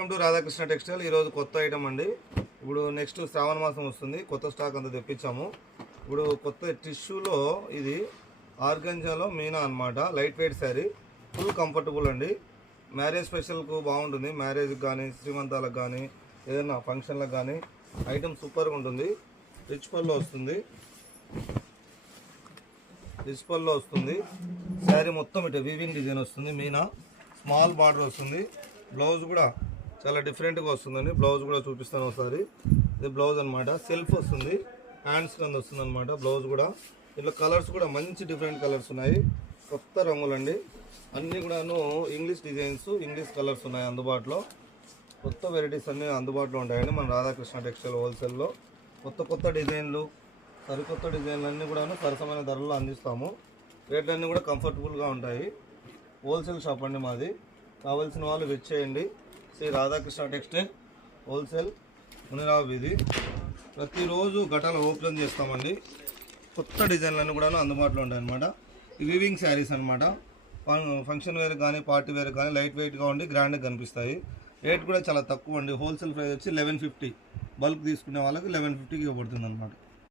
Welcome to Radhakrishna textile. ఈరోజు కొత్త item అండి. ఇప్పుడు నెక్స్ట్ శ్రావణ మాసం వస్తుంది, కొత్త స్టాక్ అంతా తెప్పించాము. ఇప్పుడు కొత్త టిష్యూలో ఇది ఆర్గంజాలో మీనా అనమాట. Light weight sari, full comfortable అండి. మ్యారేజ్ స్పెషల్కు బాగుంటుంది. మ్యారేజ్కి కానీ, శ్రీమంతాలకు కానీ, ఏదైనా ఫంక్షన్లకు కానీ ఐటమ్ సూపర్గా ఉంటుంది. రిచ్ పల్లో వస్తుంది, రిచ్ పల్లో వస్తుంది. శారీ మొత్తం ఇటు వీవింగ్ డిజైన్ వస్తుంది. మీనా స్మాల్ బార్డర్ వస్తుంది. బ్లౌజ్ కూడా చాలా డిఫరెంట్గా వస్తుందండి. బ్లౌజ్ కూడా చూపిస్తాను ఒకసారి. ఇది బ్లౌజ్ అనమాట. సెల్ఫ్ వస్తుంది, హ్యాండ్స్ కింద వస్తుంది అనమాట. బ్లౌజ్ కూడా ఇట్లా కలర్స్ కూడా మంచి డిఫరెంట్ కలర్స్ ఉన్నాయి. కొత్త రంగులండి. అన్నీ కూడాను ఇంగ్లీష్ డిజైన్స్, ఇంగ్లీష్ కలర్స్ ఉన్నాయి అందుబాటులో. కొత్త వెరైటీస్ అన్నీ అందుబాటులో ఉంటాయండి మన రాధాకృష్ణ టెక్స్టైల్ హోల్సేల్లో. కొత్త కొత్త డిజైన్లు, సరికొత్త డిజైన్లు అన్నీ కూడాను సరసమైన ధరల్లో అందిస్తాము. రేట్లన్నీ కూడా కంఫర్టబుల్గా ఉంటాయి. హోల్సేల్ షాప్ అండి మాది. కావాల్సిన వాళ్ళు విచ్చేయండి. శ్రీ రాధాకృష్ణ టెక్స్టైల్ హోల్సేల్, మునిరావు వీధి. ప్రతిరోజు ఘటాలు ఓపెన్ చేస్తామండి. కొత్త డిజైన్లన్నీ కూడా అందుబాటులో ఉంటాయి అన్నమాట. ఈ వీవింగ్ శారీస్ అనమాట. ఫంక్షన్ వేర్ కానీ, పార్టీ వేర్ కానీ లైట్ వెయిట్గా ఉండి గ్రాండ్గా కనిపిస్తాయి. రేట్ కూడా చాలా తక్కువ అండి. హోల్సేల్ ప్రైస్ వచ్చి 1150. బల్క్ తీసుకునే వాళ్ళకి 1150కి ఇవ్వబడుతుంది అనమాట.